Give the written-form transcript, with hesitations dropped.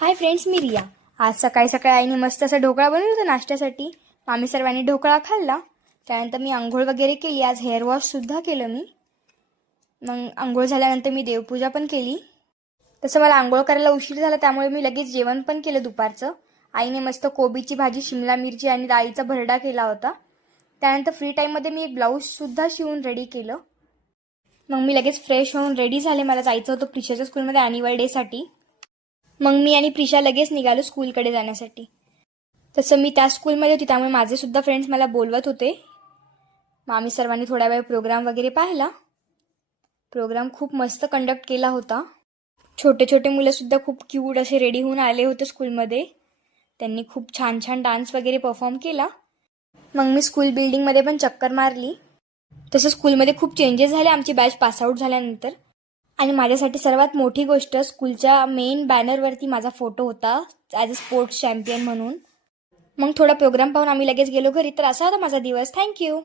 Hi friends, मी रिया. आज सकाळी सकाळी आईने मस्त असा ढोकळा बनवला होता नाश्त्यासाठी. आम्ही सर्वांनी ढोकळा खाल्ला. त्यानंतर मी आंघोळ वगैरे केली. आज हेअर वॉशसुद्धा केलं मी. मग आंघोळ झाल्यानंतर मी देवपूजा पण केली. तसं मला आंघोळ करायला उशीर झाला, त्यामुळे मी लगेच जेवण पण केलं दुपारचं. आईने मस्त कोबीची भाजी, शिमला मिरची आणि डाळीचा भरडा केला होता. त्यानंतर फ्री टाईममध्ये मी एक ब्लाऊजसुद्धा शिवून रेडी केलं. मग मी लगेच फ्रेश होऊन रेडी झाले. मला जायचं होतं प्रिशाच्या स्कूलमध्ये ॲन्युअल डेसाठी. मग मी आणि प्रिशा लगेच निघालो स्कूलकडे जाण्यासाठी. तसं मी त्या स्कूलमध्ये होती, त्यामुळे माझे सुद्धा फ्रेंड्स मला बोलवत होते. मग आम्ही सर्वांनी थोडा वेळ प्रोग्राम वगैरे पाहिला. प्रोग्राम खूप मस्त कंडक्ट केला होता. छोटे छोटे मुलंसुद्धा खूप क्यूट असे रेडी होऊन आले होते स्कूलमध्ये. त्यांनी खूप छान छान डान्स वगैरे परफॉर्म केला. मग मी स्कूल बिल्डिंगमध्ये पण चक्कर मारली. तसं स्कूलमध्ये खूप चेंजेस झाले आमची बॅच पासआउट झाल्यानंतर. आणि माझ्यासाठी सर्वात मोठी गोष्ट, स्कूलच्या मेन बॅनरवरती माझा फोटो होता ॲज अ स्पोर्ट्स चॅम्पियन म्हणून. मग थोडा प्रोग्राम पाहून आम्ही लगेच गेलो घरी. तर असा होता माझा दिवस. थँक्यू.